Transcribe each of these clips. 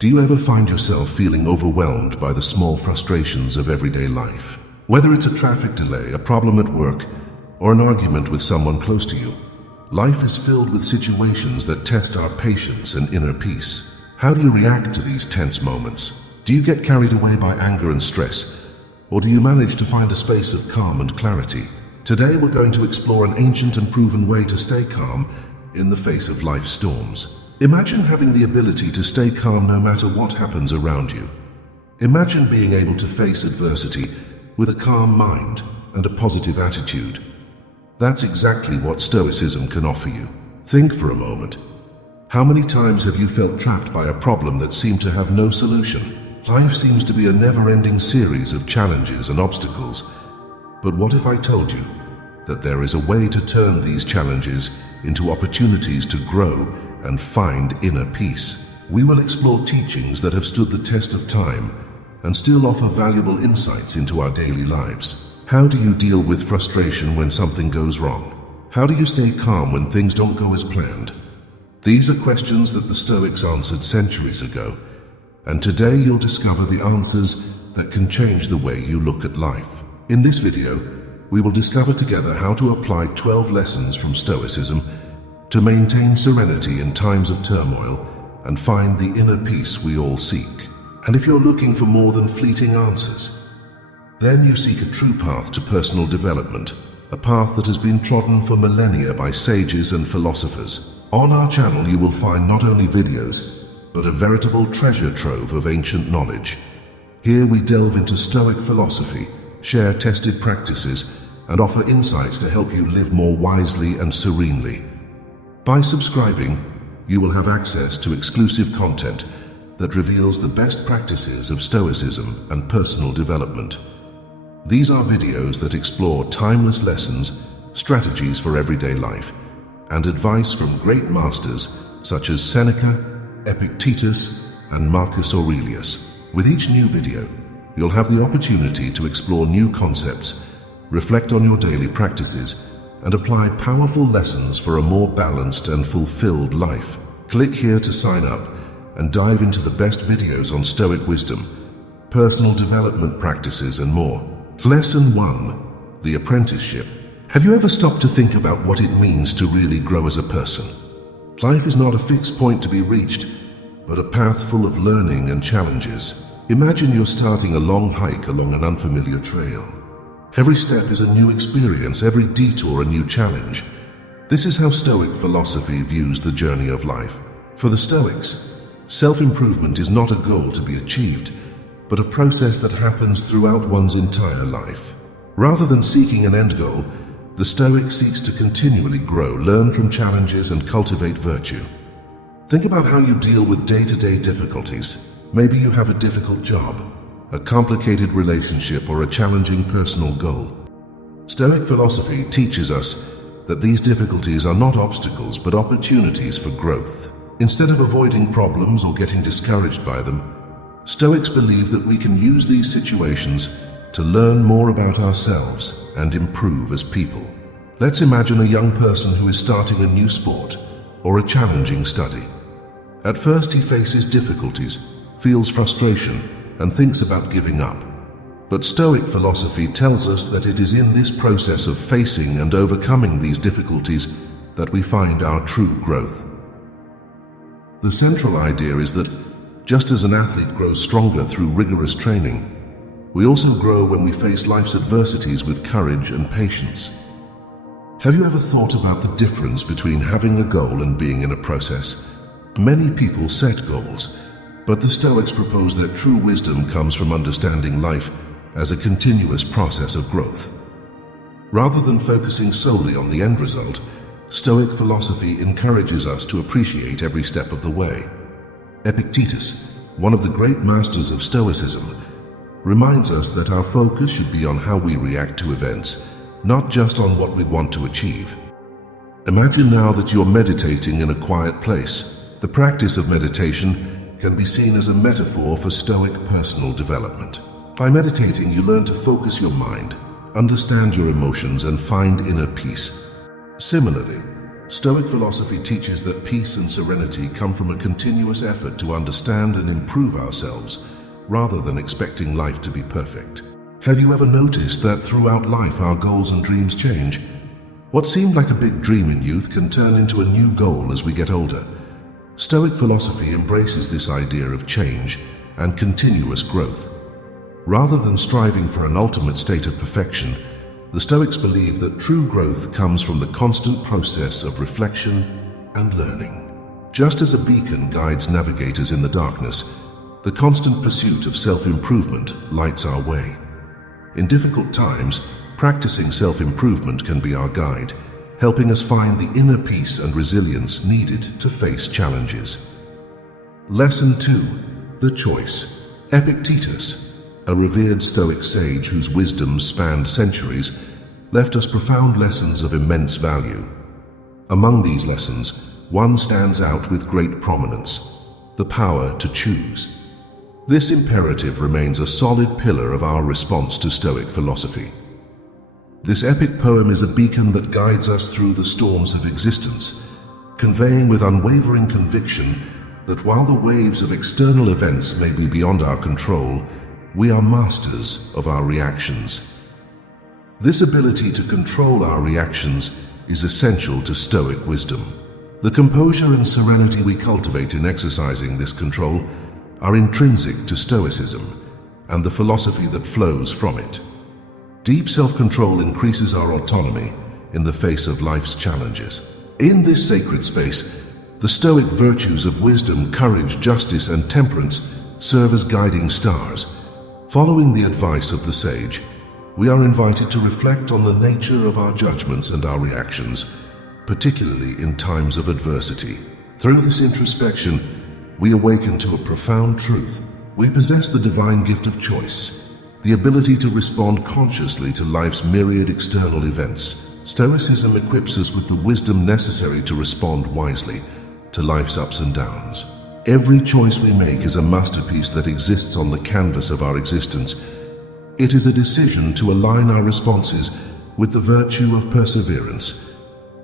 Do you ever find yourself feeling overwhelmed by the small frustrations of everyday life? Whether it's a traffic delay, a problem at work, or an argument with someone close to you, life is filled with situations that test our patience and inner peace. How do you react to these tense moments? Do you get carried away by anger and stress, or do you manage to find a space of calm and clarity? Today we're going to explore an ancient and proven way to stay calm in the face of life's storms. Imagine having the ability to stay calm no matter what happens around you. Imagine being able to face adversity with a calm mind and a positive attitude. That's exactly what Stoicism can offer you. Think for a moment. How many times have you felt trapped by a problem that seemed to have no solution? Life seems to be a never-ending series of challenges and obstacles. But what if I told you that there is a way to turn these challenges into opportunities to grow and find inner peace? We will explore teachings that have stood the test of time and still offer valuable insights into our daily lives. How do you deal with frustration when something goes wrong? How do you stay calm when things don't go as planned? These are questions that the Stoics answered centuries ago, and today you'll discover the answers that can change the way you look at life. In this video, we will discover together how to apply 12 lessons from Stoicism to maintain serenity in times of turmoil and find the inner peace we all seek. And if you're looking for more than fleeting answers, then you seek a true path to personal development, a path that has been trodden for millennia by sages and philosophers. On our channel you will find not only videos, but a veritable treasure trove of ancient knowledge. Here we delve into Stoic philosophy, share tested practices, and offer insights to help you live more wisely and serenely. By subscribing, you will have access to exclusive content that reveals the best practices of Stoicism and personal development. These are videos that explore timeless lessons, strategies for everyday life, and advice from great masters such as Seneca, Epictetus, and Marcus Aurelius. With each new video, you'll have the opportunity to explore new concepts, reflect on your daily practices, and apply powerful lessons for a more balanced and fulfilled life. Click here to sign up and dive into the best videos on Stoic wisdom, personal development practices, and more. Lesson 1. The Apprenticeship. Have you ever stopped to think about what it means to really grow as a person? Life is not a fixed point to be reached, but a path full of learning and challenges. Imagine you're starting a long hike along an unfamiliar trail. Every step is a new experience, every detour a new challenge. This is how Stoic philosophy views the journey of life. For the Stoics, self-improvement is not a goal to be achieved, but a process that happens throughout one's entire life. Rather than seeking an end goal, the Stoic seeks to continually grow, learn from challenges, and cultivate virtue. Think about how you deal with day-to-day difficulties. Maybe you have a difficult job, a complicated relationship, or a challenging personal goal. Stoic philosophy teaches us that these difficulties are not obstacles but opportunities for growth. Instead of avoiding problems or getting discouraged by them, Stoics believe that we can use these situations to learn more about ourselves and improve as people. Let's imagine a young person who is starting a new sport or a challenging study. At first he faces difficulties, feels frustration, and thinks about giving up. But Stoic philosophy tells us that it is in this process of facing and overcoming these difficulties that we find our true growth. The central idea is that just as an athlete grows stronger through rigorous training, we also grow when we face life's adversities with courage and patience. Have you ever thought about the difference between having a goal and being in a process? Many people set goals, but the Stoics propose that true wisdom comes from understanding life as a continuous process of growth. Rather than focusing solely on the end result, Stoic philosophy encourages us to appreciate every step of the way. Epictetus, one of the great masters of Stoicism, reminds us that our focus should be on how we react to events, not just on what we want to achieve. Imagine now that you're meditating in a quiet place. The practice of meditation can be seen as a metaphor for Stoic personal development. By meditating, you learn to focus your mind, understand your emotions, and find inner peace. Similarly, Stoic philosophy teaches that peace and serenity come from a continuous effort to understand and improve ourselves, rather than expecting life to be perfect. Have you ever noticed that throughout life our goals and dreams change? What seemed like a big dream in youth can turn into a new goal as we get older. Stoic philosophy embraces this idea of change and continuous growth. Rather than striving for an ultimate state of perfection, the Stoics believe that true growth comes from the constant process of reflection and learning. Just as a beacon guides navigators in the darkness, the constant pursuit of self-improvement lights our way. In difficult times, practicing self-improvement can be our guide, helping us find the inner peace and resilience needed to face challenges. Lesson 2. The Choice. Epictetus, a revered Stoic sage whose wisdom spanned centuries, left us profound lessons of immense value. Among these lessons, one stands out with great prominence: the power to choose. This imperative remains a solid pillar of our response to Stoic philosophy. This epic poem is a beacon that guides us through the storms of existence, conveying with unwavering conviction that while the waves of external events may be beyond our control, we are masters of our reactions. This ability to control our reactions is essential to Stoic wisdom. The composure and serenity we cultivate in exercising this control are intrinsic to Stoicism and the philosophy that flows from it. Deep self-control increases our autonomy in the face of life's challenges. In this sacred space, the Stoic virtues of wisdom, courage, justice, and temperance serve as guiding stars. Following the advice of the sage, we are invited to reflect on the nature of our judgments and our reactions, particularly in times of adversity. Through this introspection, we awaken to a profound truth. We possess the divine gift of choice, the ability to respond consciously to life's myriad external events. Stoicism equips us with the wisdom necessary to respond wisely to life's ups and downs. Every choice we make is a masterpiece that exists on the canvas of our existence. It is a decision to align our responses with the virtue of perseverance,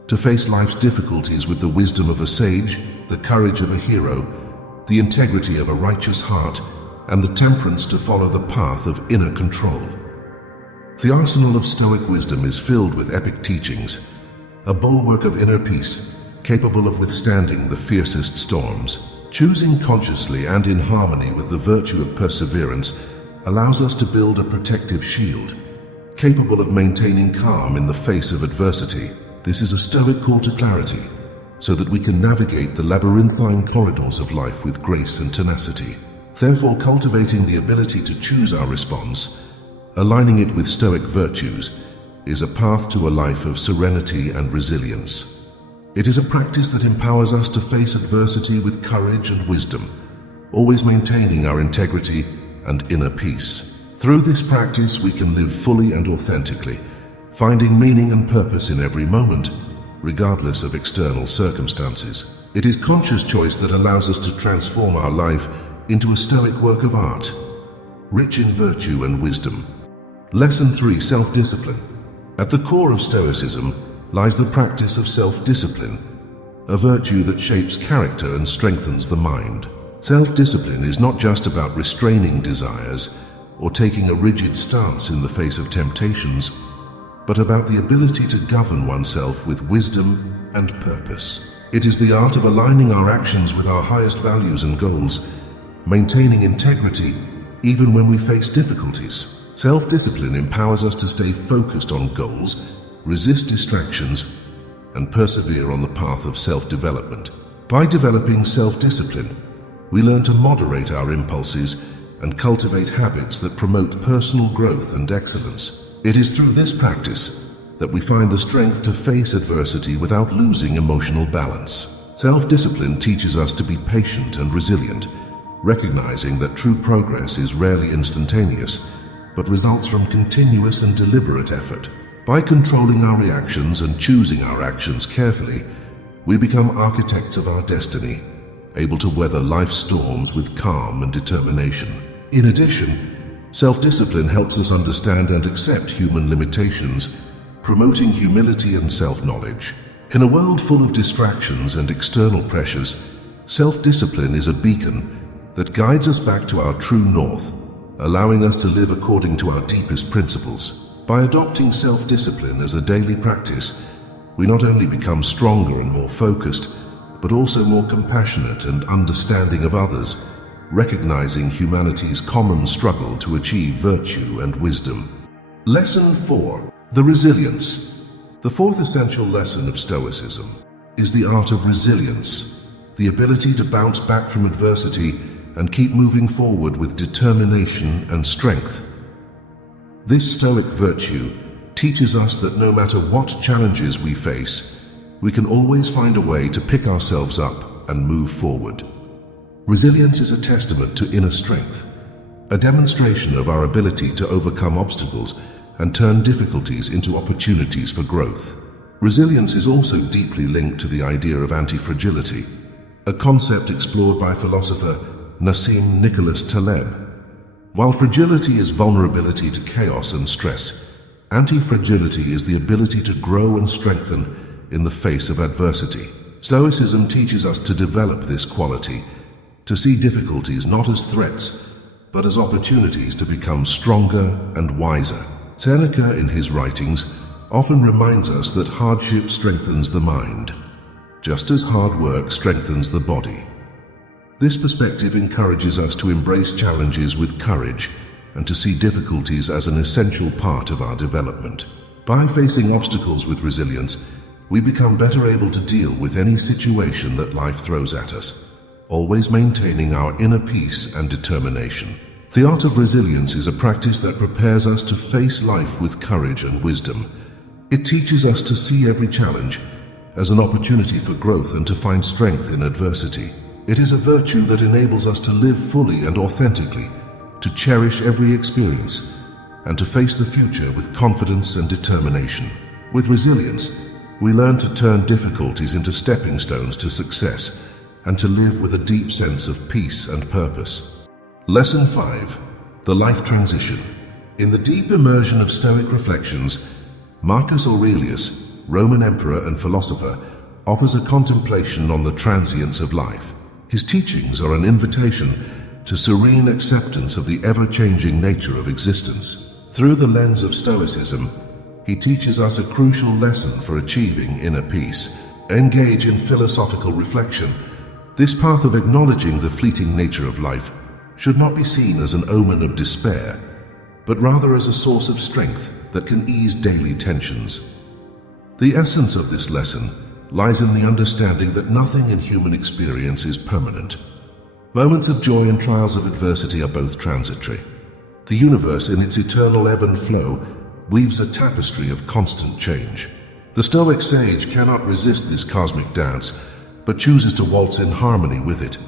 to face life's difficulties with the wisdom of a sage, the courage of a hero, the integrity of a righteous heart, and the temperance to follow the path of inner control. The arsenal of Stoic wisdom is filled with epic teachings, a bulwark of inner peace, capable of withstanding the fiercest storms. Choosing consciously and in harmony with the virtue of perseverance allows us to build a protective shield, capable of maintaining calm in the face of adversity. This is a Stoic call to clarity, so that we can navigate the labyrinthine corridors of life with grace and tenacity. Therefore, cultivating the ability to choose our response, aligning it with Stoic virtues, is a path to a life of serenity and resilience. It is a practice that empowers us to face adversity with courage and wisdom, always maintaining our integrity and inner peace. Through this practice, we can live fully and authentically, finding meaning and purpose in every moment, regardless of external circumstances. It is conscious choice that allows us to transform our life into a Stoic work of art, rich in virtue and wisdom. Lesson 3. Self-discipline. At the core of Stoicism lies the practice of self-discipline, a virtue that shapes character and strengthens the mind. Self-discipline is not just about restraining desires or taking a rigid stance in the face of temptations, but about the ability to govern oneself with wisdom and purpose. It is the art of aligning our actions with our highest values and goals, maintaining integrity even when we face difficulties. Self-discipline empowers us to stay focused on goals, resist distractions, and persevere on the path of self-development. By developing self-discipline, we learn to moderate our impulses and cultivate habits that promote personal growth and excellence. It is through this practice that we find the strength to face adversity without losing emotional balance. Self-discipline teaches us to be patient and resilient, recognizing that true progress is rarely instantaneous, but results from continuous and deliberate effort. By controlling our reactions and choosing our actions carefully, we become architects of our destiny, able to weather life's storms with calm and determination. In addition, self-discipline helps us understand and accept human limitations, promoting humility and self-knowledge. In a world full of distractions and external pressures, self-discipline is a beacon that guides us back to our true north, allowing us to live according to our deepest principles. By adopting self-discipline as a daily practice, we not only become stronger and more focused, but also more compassionate and understanding of others, recognizing humanity's common struggle to achieve virtue and wisdom. Lesson 4. The Resilience. The fourth essential lesson of Stoicism is the art of resilience, the ability to bounce back from adversity and keep moving forward with determination and strength. This Stoic virtue teaches us that no matter what challenges we face, we can always find a way to pick ourselves up and move forward. Resilience is a testament to inner strength, a demonstration of our ability to overcome obstacles and turn difficulties into opportunities for growth. Resilience is also deeply linked to the idea of anti-fragility, a concept explored by philosopher Nassim Nicholas Taleb. While fragility is vulnerability to chaos and stress, anti-fragility is the ability to grow and strengthen in the face of adversity. Stoicism teaches us to develop this quality, to see difficulties not as threats, but as opportunities to become stronger and wiser. Seneca, in his writings, often reminds us that hardship strengthens the mind, just as hard work strengthens the body. This perspective encourages us to embrace challenges with courage and to see difficulties as an essential part of our development. By facing obstacles with resilience, we become better able to deal with any situation that life throws at us, always maintaining our inner peace and determination. The art of resilience is a practice that prepares us to face life with courage and wisdom. It teaches us to see every challenge as an opportunity for growth and to find strength in adversity. It is a virtue that enables us to live fully and authentically, to cherish every experience, and to face the future with confidence and determination. With resilience, we learn to turn difficulties into stepping stones to success and to live with a deep sense of peace and purpose. Lesson 5. The Life Transition. In the deep immersion of Stoic reflections, Marcus Aurelius, Roman emperor and philosopher, offers a contemplation on the transience of life. His teachings are an invitation to serene acceptance of the ever-changing nature of existence. Through the lens of Stoicism, he teaches us a crucial lesson for achieving inner peace. Engage in philosophical reflection. This path of acknowledging the fleeting nature of life should not be seen as an omen of despair, but rather as a source of strength that can ease daily tensions. The essence of this lesson lies in the understanding that nothing in human experience is permanent. Moments of joy and trials of adversity are both transitory. The universe, in its eternal ebb and flow, weaves a tapestry of constant change. The Stoic sage cannot resist this cosmic dance, but chooses to waltz in harmony with it,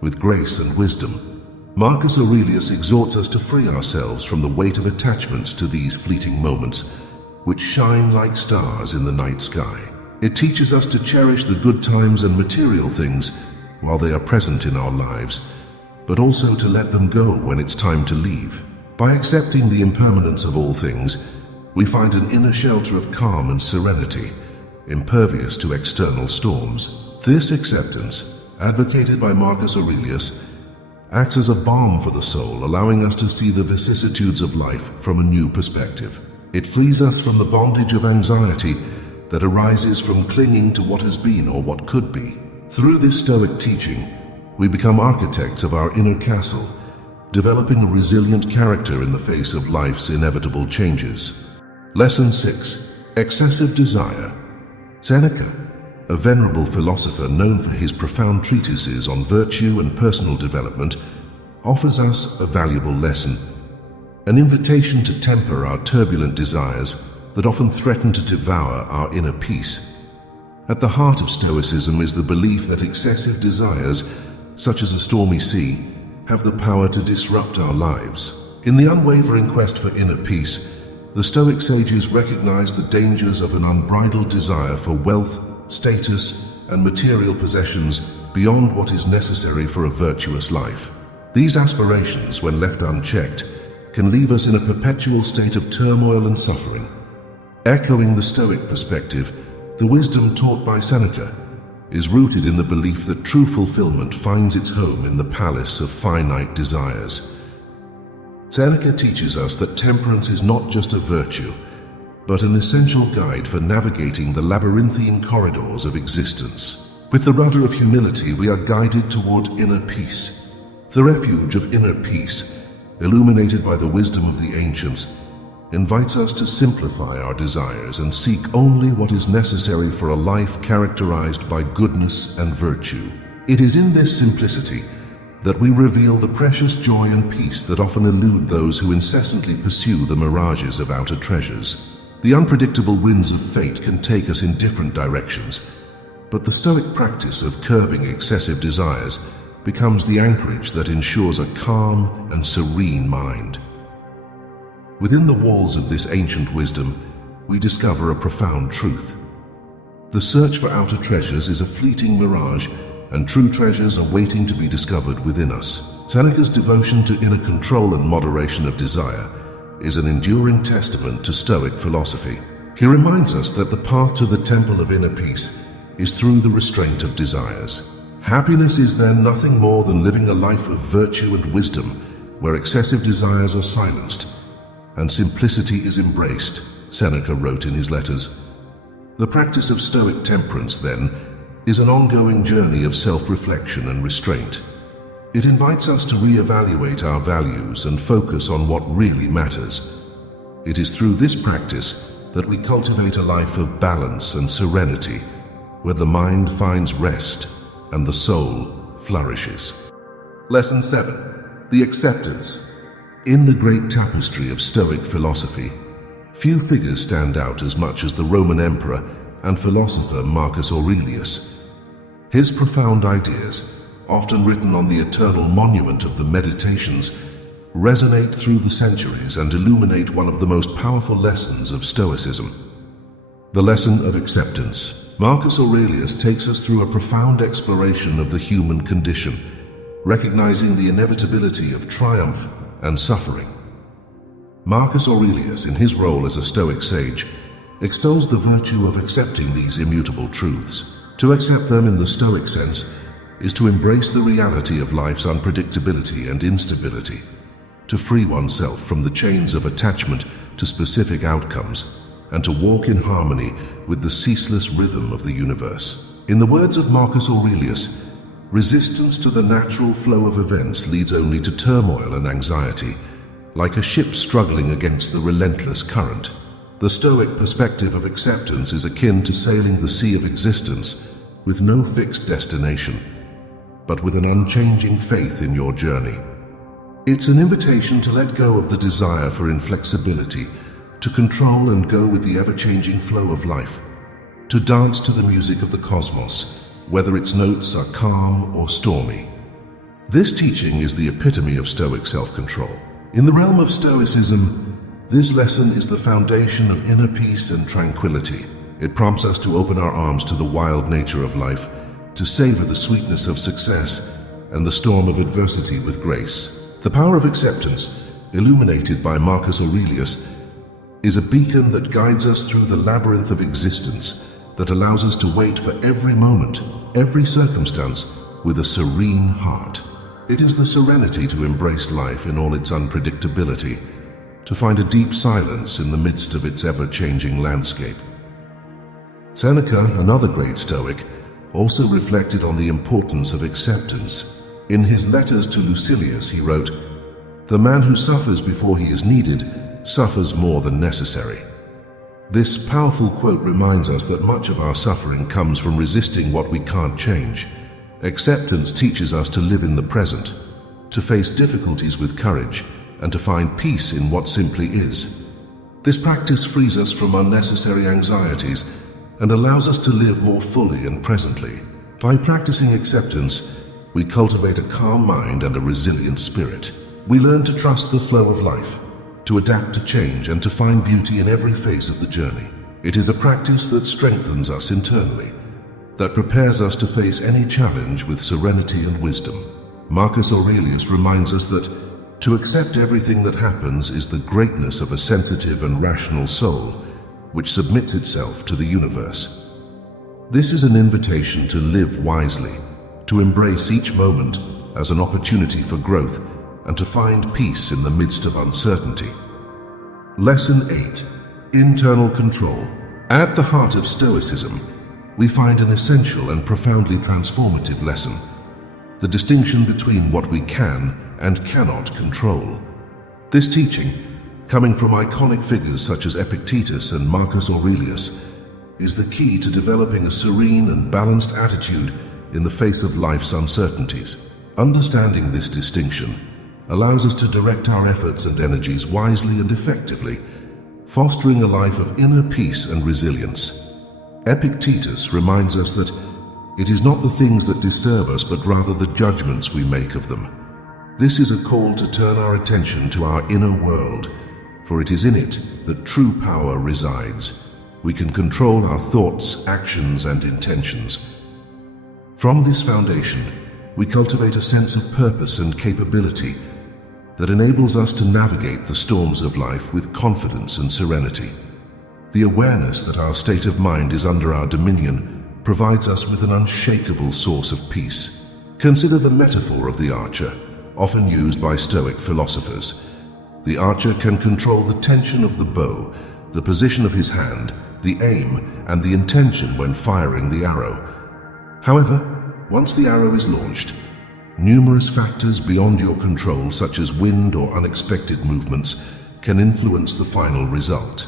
with grace and wisdom. Marcus Aurelius exhorts us to free ourselves from the weight of attachments to these fleeting moments, which shine like stars in the night sky. It teaches us to cherish the good times and material things while they are present in our lives, but also to let them go when it's time to leave. By accepting the impermanence of all things, we find an inner shelter of calm and serenity, impervious to external storms. This acceptance, advocated by Marcus Aurelius, acts as a balm for the soul, allowing us to see the vicissitudes of life from a new perspective. It frees us from the bondage of anxiety that arises from clinging to what has been or what could be. Through this Stoic teaching, we become architects of our inner castle, developing a resilient character in the face of life's inevitable changes. Lesson 6. Excessive Desire. Seneca, a venerable philosopher known for his profound treatises on virtue and personal development, offers us a valuable lesson, an invitation to temper our turbulent desires that often threaten to devour our inner peace. At the heart of Stoicism is the belief that excessive desires, such as a stormy sea, have the power to disrupt our lives. In the unwavering quest for inner peace, the Stoic sages recognize the dangers of an unbridled desire for wealth, status, and material possessions beyond what is necessary for a virtuous life. These aspirations, when left unchecked, can leave us in a perpetual state of turmoil and suffering. Echoing the Stoic perspective, The wisdom taught by Seneca is rooted in the belief that true fulfillment finds its home in the palace of finite desires. Seneca teaches us that temperance is not just a virtue, but an essential guide for navigating the labyrinthine corridors of existence. With the rudder of humility, we are guided toward inner peace. The refuge of inner peace, illuminated by the wisdom of the ancients, invites us to simplify our desires and seek only what is necessary for a life characterized by goodness and virtue. It is in this simplicity that we reveal the precious joy and peace that often elude those who incessantly pursue the mirages of outer treasures. The unpredictable winds of fate can take us in different directions, but the Stoic practice of curbing excessive desires becomes the anchorage that ensures a calm and serene mind. Within the walls of this ancient wisdom, we discover a profound truth. The search for outer treasures is a fleeting mirage, and true treasures are waiting to be discovered within us. Seneca's devotion to inner control and moderation of desire is an enduring testament to Stoic philosophy. He reminds us that the path to the temple of inner peace is through the restraint of desires. Happiness is then nothing more than living a life of virtue and wisdom, where excessive desires are silenced and simplicity is embraced, Seneca wrote in his letters. The practice of Stoic temperance, then, is an ongoing journey of self-reflection and restraint. It invites us to re-evaluate our values and focus on what really matters. It is through this practice that we cultivate a life of balance and serenity, where the mind finds rest and the soul flourishes. Lesson 7. The Acceptance. In the great tapestry of Stoic philosophy, few figures stand out as much as the Roman emperor and philosopher Marcus Aurelius. His profound ideas, often written on the eternal monument of the Meditations, resonate through the centuries and illuminate one of the most powerful lessons of Stoicism. The lesson of acceptance. Marcus Aurelius takes us through a profound exploration of the human condition, recognizing the inevitability of triumph and suffering. Marcus Aurelius, in his role as a Stoic sage, extols the virtue of accepting these immutable truths. To accept them in the Stoic sense is to embrace the reality of life's unpredictability and instability, to free oneself from the chains of attachment to specific outcomes, and to walk in harmony with the ceaseless rhythm of the universe. In the words of Marcus Aurelius, resistance to the natural flow of events leads only to turmoil and anxiety, like a ship struggling against the relentless current. The Stoic perspective of acceptance is akin to sailing the sea of existence with no fixed destination, but with an unchanging faith in your journey. It's an invitation to let go of the desire for inflexibility, to control and go with the ever-changing flow of life, to dance to the music of the cosmos, whether its notes are calm or stormy. This teaching is the epitome of Stoic self-control. In the realm of Stoicism, this lesson is the foundation of inner peace and tranquility. It prompts us to open our arms to the wild nature of life, to savor the sweetness of success and the storm of adversity with grace. The power of acceptance, illuminated by Marcus Aurelius, is a beacon that guides us through the labyrinth of existence, that allows us to wait for every moment, every circumstance, with a serene heart. It is the serenity to embrace life in all its unpredictability, to find a deep silence in the midst of its ever-changing landscape. Seneca, another great Stoic, also reflected on the importance of acceptance. In his letters to Lucilius, he wrote, "The man who suffers before he is needed suffers more than necessary." This powerful quote reminds us that much of our suffering comes from resisting what we can't change. Acceptance teaches us to live in the present, to face difficulties with courage, and to find peace in what simply is. This practice frees us from unnecessary anxieties and allows us to live more fully and presently. By practicing acceptance, we cultivate a calm mind and a resilient spirit. We learn to trust the flow of life, to adapt to change, and to find beauty in every phase of the journey. It is a practice that strengthens us internally, that prepares us to face any challenge with serenity and wisdom. Marcus Aurelius reminds us that to accept everything that happens is the greatness of a sensitive and rational soul, which submits itself to the universe. This is an invitation to live wisely, to embrace each moment as an opportunity for growth, and to find peace in the midst of uncertainty. Lesson 8. Internal control. At the heart of Stoicism, we find an essential and profoundly transformative lesson: the distinction between what we can and cannot control. This teaching, coming from iconic figures such as Epictetus and Marcus Aurelius, is the key to developing a serene and balanced attitude in the face of life's uncertainties. Understanding this distinction allows us to direct our efforts and energies wisely and effectively, fostering a life of inner peace and resilience. Epictetus reminds us that it is not the things that disturb us, but rather the judgments we make of them. This is a call to turn our attention to our inner world, for it is in it that true power resides. We can control our thoughts, actions, and intentions. From this foundation, we cultivate a sense of purpose and capability that enables us to navigate the storms of life with confidence and serenity. The awareness that our state of mind is under our dominion provides us with an unshakable source of peace. Consider the metaphor of the archer, often used by Stoic philosophers. The archer can control the tension of the bow, the position of his hand, the aim, and the intention when firing the arrow. However, once the arrow is launched, numerous factors beyond your control, such as wind or unexpected movements, can influence the final result.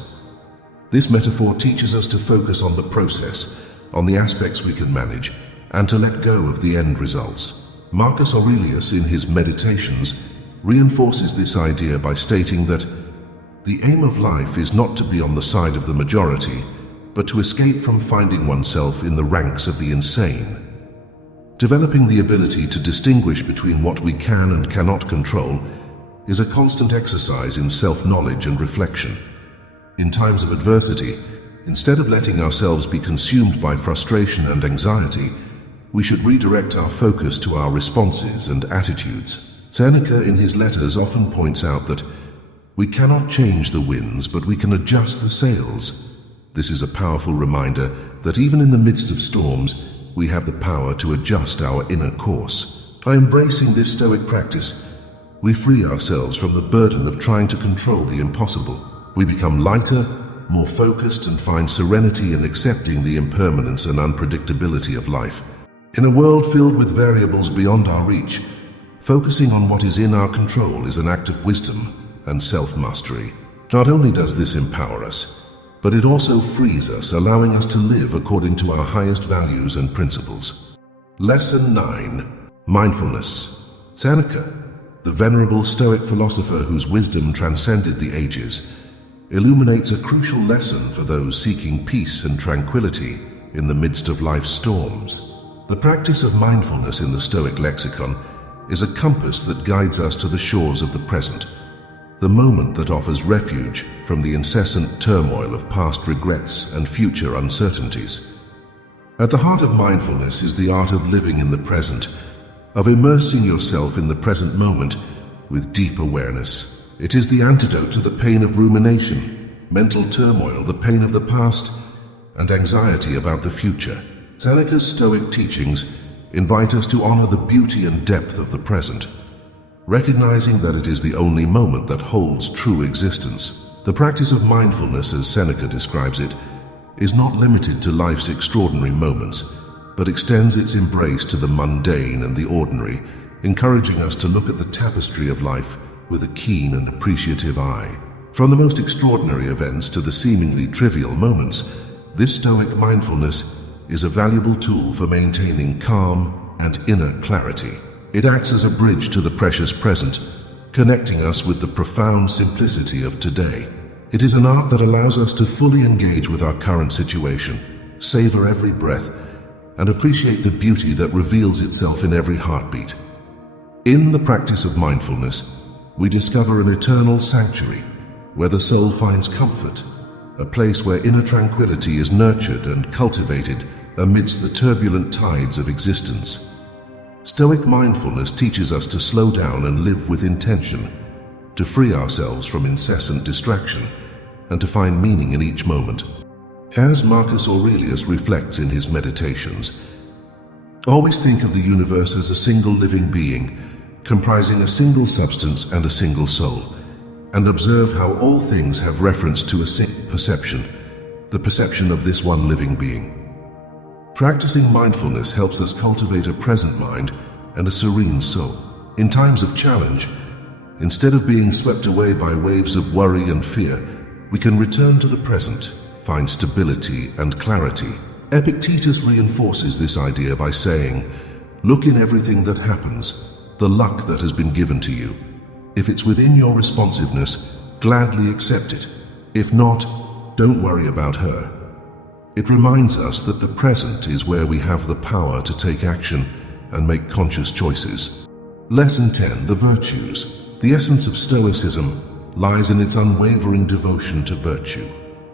This metaphor teaches us to focus on the process, on the aspects we can manage, and to let go of the end results. Marcus Aurelius, in his Meditations, reinforces this idea by stating that the aim of life is not to be on the side of the majority, but to escape from finding oneself in the ranks of the insane. Developing the ability to distinguish between what we can and cannot control is a constant exercise in self-knowledge and reflection. In times of adversity, instead of letting ourselves be consumed by frustration and anxiety, we should redirect our focus to our responses and attitudes. Seneca, in his letters, often points out that we cannot change the winds, but we can adjust the sails. This is a powerful reminder that even in the midst of storms, we have the power to adjust our inner course. By embracing this Stoic practice, we free ourselves from the burden of trying to control the impossible. We become lighter, more focused, and find serenity in accepting the impermanence and unpredictability of life. In a world filled with variables beyond our reach, focusing on what is in our control is an act of wisdom and self-mastery. Not only does this empower us, but it also frees us, allowing us to live according to our highest values and principles. Lesson 9. Mindfulness. Seneca, the venerable Stoic philosopher whose wisdom transcended the ages, illuminates a crucial lesson for those seeking peace and tranquility in the midst of life's storms. The practice of mindfulness in the Stoic lexicon is a compass that guides us to the shores of the present, the moment that offers refuge from the incessant turmoil of past regrets and future uncertainties. At the heart of mindfulness is the art of living in the present, of immersing yourself in the present moment with deep awareness. It is the antidote to the pain of rumination, mental turmoil, the pain of the past, and anxiety about the future. Seneca's Stoic teachings invite us to honor the beauty and depth of the present, recognizing that it is the only moment that holds true existence. The practice of mindfulness, as Seneca describes it, is not limited to life's extraordinary moments, but extends its embrace to the mundane and the ordinary, encouraging us to look at the tapestry of life with a keen and appreciative eye. From the most extraordinary events to the seemingly trivial moments, this Stoic mindfulness is a valuable tool for maintaining calm and inner clarity. It acts as a bridge to the precious present, connecting us with the profound simplicity of today. It is an art that allows us to fully engage with our current situation, savor every breath, and appreciate the beauty that reveals itself in every heartbeat. In the practice of mindfulness, we discover an eternal sanctuary where the soul finds comfort, a place where inner tranquility is nurtured and cultivated amidst the turbulent tides of existence. Stoic mindfulness teaches us to slow down and live with intention, to free ourselves from incessant distraction, and to find meaning in each moment. As Marcus Aurelius reflects in his Meditations, always think of the universe as a single living being, comprising a single substance and a single soul, and observe how all things have reference to a single perception, the perception of this one living being. Practicing mindfulness helps us cultivate a present mind and a serene soul. In times of challenge, instead of being swept away by waves of worry and fear, we can return to the present, find stability and clarity. Epictetus reinforces this idea by saying, "Look in everything that happens, the luck that has been given to you. If it's within your responsiveness, gladly accept it. If not, don't worry about her." It reminds us that the present is where we have the power to take action and make conscious choices. Lesson 10. The Virtues. The essence of Stoicism lies in its unwavering devotion to virtue.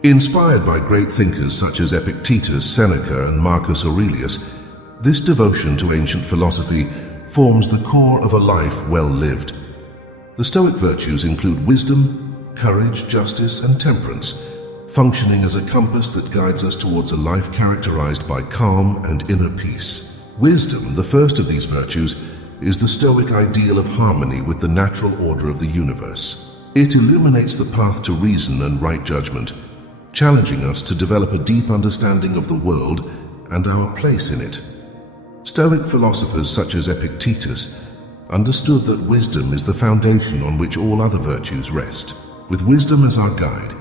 Inspired by great thinkers such as Epictetus, Seneca, and Marcus Aurelius, this devotion to ancient philosophy forms the core of a life well lived. The Stoic virtues include wisdom, courage, justice, and temperance, functioning as a compass that guides us towards a life characterized by calm and inner peace. Wisdom, the first of these virtues, is the Stoic ideal of harmony with the natural order of the universe. It illuminates the path to reason and right judgment, challenging us to develop a deep understanding of the world and our place in it. Stoic philosophers such as Epictetus understood that wisdom is the foundation on which all other virtues rest. With wisdom as our guide,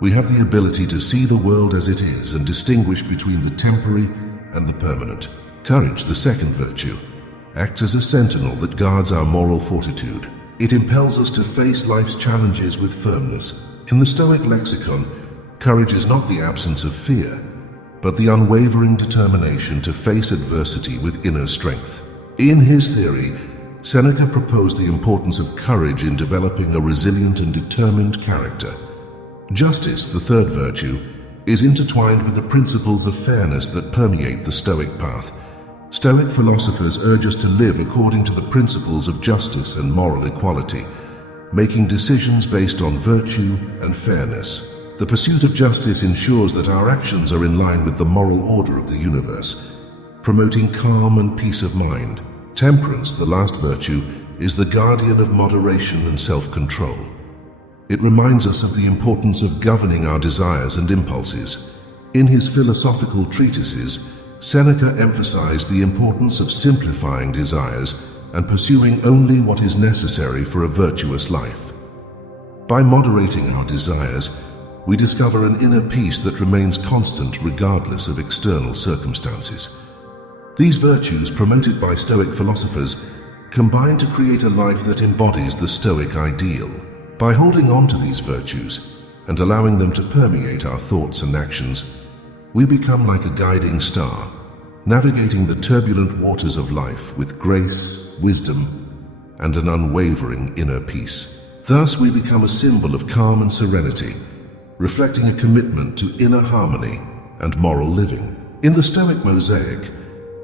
we have the ability to see the world as it is and distinguish between the temporary and the permanent. Courage, the second virtue, acts as a sentinel that guards our moral fortitude. It impels us to face life's challenges with firmness. In the Stoic lexicon, courage is not the absence of fear, but the unwavering determination to face adversity with inner strength. In his theory, Seneca proposed the importance of courage in developing a resilient and determined character. Justice, the third virtue, is intertwined with the principles of fairness that permeate the Stoic path. Stoic philosophers urge us to live according to the principles of justice and moral equality, making decisions based on virtue and fairness. The pursuit of justice ensures that our actions are in line with the moral order of the universe, promoting calm and peace of mind. Temperance, the last virtue, is the guardian of moderation and self-control. It reminds us of the importance of governing our desires and impulses. In his philosophical treatises, Seneca emphasized the importance of simplifying desires and pursuing only what is necessary for a virtuous life. By moderating our desires, we discover an inner peace that remains constant regardless of external circumstances. These virtues, promoted by Stoic philosophers, combine to create a life that embodies the Stoic ideal. By holding on to these virtues and allowing them to permeate our thoughts and actions, we become like a guiding star, navigating the turbulent waters of life with grace, wisdom, and an unwavering inner peace. Thus, we become a symbol of calm and serenity, reflecting a commitment to inner harmony and moral living. In the Stoic mosaic,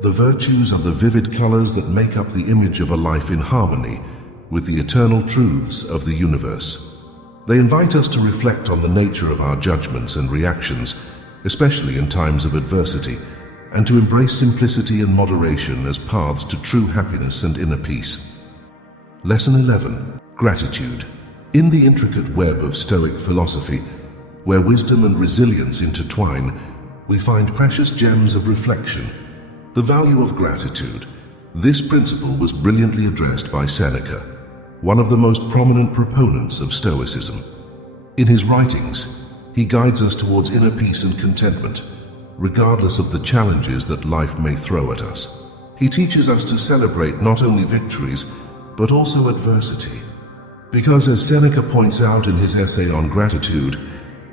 the virtues are the vivid colors that make up the image of a life in harmony with the eternal truths of the universe. They invite us to reflect on the nature of our judgments and reactions, especially in times of adversity, and to embrace simplicity and moderation as paths to true happiness and inner peace. Lesson 11. Gratitude. In the intricate web of Stoic philosophy, where wisdom and resilience intertwine, we find precious gems of reflection. The value of gratitude. This principle was brilliantly addressed by Seneca, one of the most prominent proponents of Stoicism. In his writings, he guides us towards inner peace and contentment, regardless of the challenges that life may throw at us. He teaches us to celebrate not only victories, but also adversity. Because, as Seneca points out in his essay on gratitude,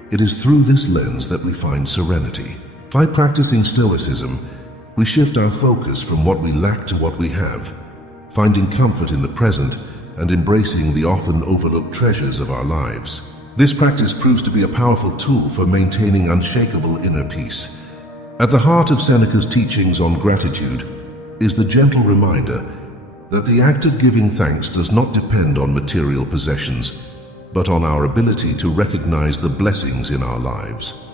it is through this lens that we find serenity. By practicing Stoicism, we shift our focus from what we lack to what we have, finding comfort in the present and embracing the often overlooked treasures of our lives. This practice proves to be a powerful tool for maintaining unshakable inner peace. At the heart of Seneca's teachings on gratitude is the gentle reminder that the act of giving thanks does not depend on material possessions, but on our ability to recognize the blessings in our lives.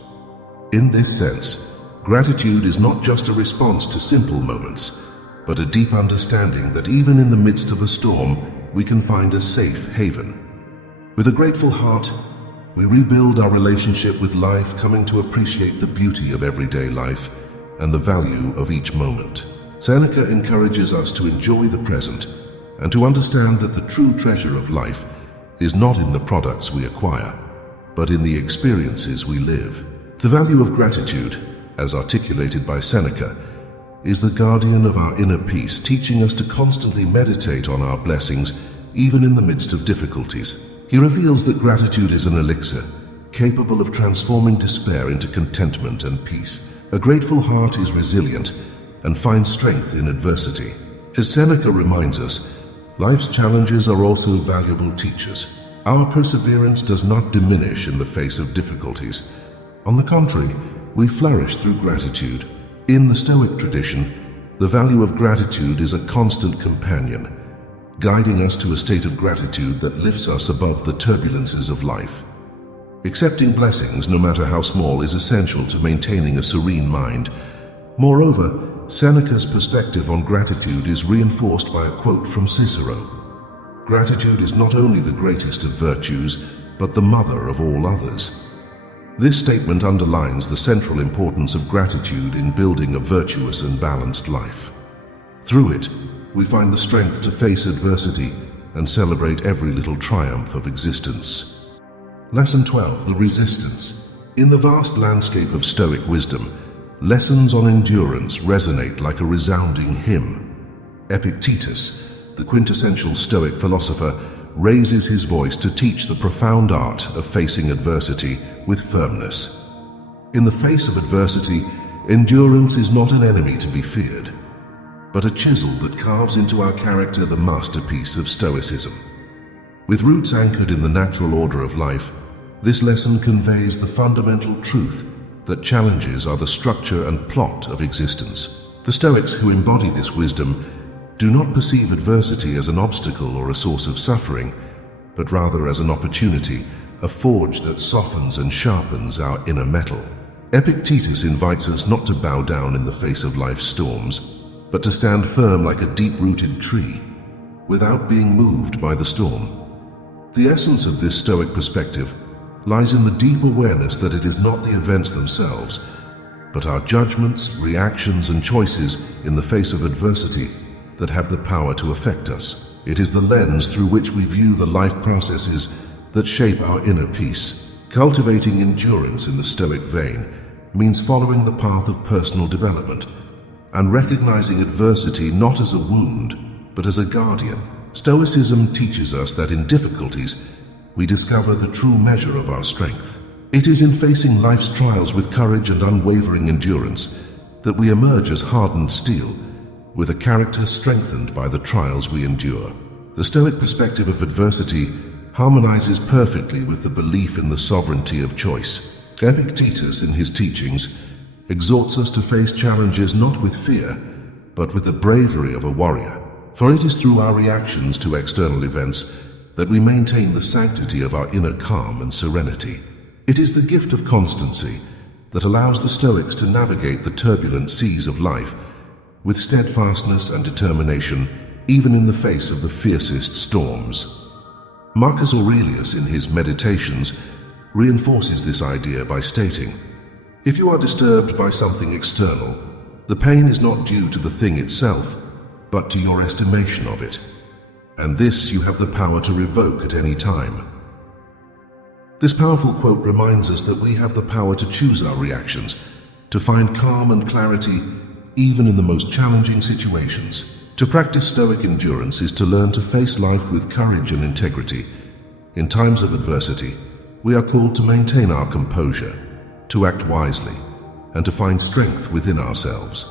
In this sense, gratitude is not just a response to simple moments, but a deep understanding that even in the midst of a storm, we can find a safe haven. With a grateful heart, we rebuild our relationship with life, coming to appreciate the beauty of everyday life and the value of each moment. Seneca encourages us to enjoy the present and to understand that the true treasure of life is not in the products we acquire, but in the experiences we live. The value of gratitude, as articulated by Seneca, is the guardian of our inner peace, teaching us to constantly meditate on our blessings, even in the midst of difficulties. He reveals that gratitude is an elixir, capable of transforming despair into contentment and peace. A grateful heart is resilient and finds strength in adversity. As Seneca reminds us, life's challenges are also valuable teachers. Our perseverance does not diminish in the face of difficulties. On the contrary, we flourish through gratitude. In the Stoic tradition, the value of gratitude is a constant companion, guiding us to a state of gratitude that lifts us above the turbulences of life. Accepting blessings, no matter how small, is essential to maintaining a serene mind. Moreover, Seneca's perspective on gratitude is reinforced by a quote from Cicero. Gratitude is not only the greatest of virtues, but the mother of all others. This statement underlines the central importance of gratitude in building a virtuous and balanced life. Through it, we find the strength to face adversity and celebrate every little triumph of existence. Lesson 12. The Resistance. In the vast landscape of Stoic wisdom, lessons on endurance resonate like a resounding hymn. Epictetus, the quintessential Stoic philosopher, raises his voice to teach the profound art of facing adversity with firmness. In the face of adversity, endurance is not an enemy to be feared, but a chisel that carves into our character the masterpiece of Stoicism. With roots anchored in the natural order of life, this lesson conveys the fundamental truth that challenges are the structure and plot of existence. The Stoics, who embody this wisdom, do not perceive adversity as an obstacle or a source of suffering, but rather as an opportunity, a forge that softens and sharpens our inner metal. Epictetus invites us not to bow down in the face of life's storms, but to stand firm like a deep-rooted tree, without being moved by the storm. The essence of this Stoic perspective lies in the deep awareness that it is not the events themselves, but our judgments, reactions, and choices in the face of adversity that have the power to affect us. It is the lens through which we view the life processes that shape our inner peace. Cultivating endurance in the Stoic vein means following the path of personal development and recognizing adversity not as a wound, but as a guardian. Stoicism teaches us that in difficulties, we discover the true measure of our strength. It is in facing life's trials with courage and unwavering endurance that we emerge as hardened steel, with a character strengthened by the trials we endure. The Stoic perspective of adversity harmonizes perfectly with the belief in the sovereignty of choice. Epictetus, in his teachings, exhorts us to face challenges not with fear, but with the bravery of a warrior. For it is through our reactions to external events that we maintain the sanctity of our inner calm and serenity. It is the gift of constancy that allows the Stoics to navigate the turbulent seas of life with steadfastness and determination, even in the face of the fiercest storms. Marcus Aurelius, in his Meditations, reinforces this idea by stating, "If you are disturbed by something external, the pain is not due to the thing itself, but to your estimation of it. And this you have the power to revoke at any time." This powerful quote reminds us that we have the power to choose our reactions, to find calm and clarity even in the most challenging situations. To practice Stoic endurance is to learn to face life with courage and integrity. In times of adversity, we are called to maintain our composure, to act wisely, and to find strength within ourselves.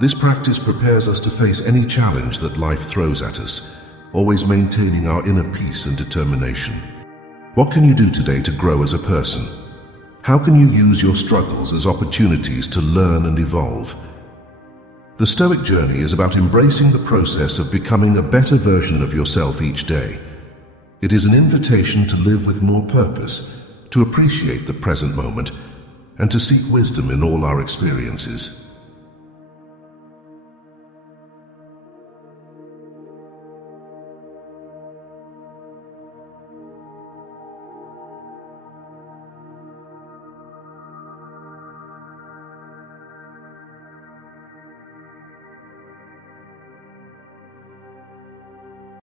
This practice prepares us to face any challenge that life throws at us, always maintaining our inner peace and determination. What can you do today to grow as a person? How can you use your struggles as opportunities to learn and evolve? The Stoic journey is about embracing the process of becoming a better version of yourself each day. It is an invitation to live with more purpose, to appreciate the present moment, and to seek wisdom in all our experiences.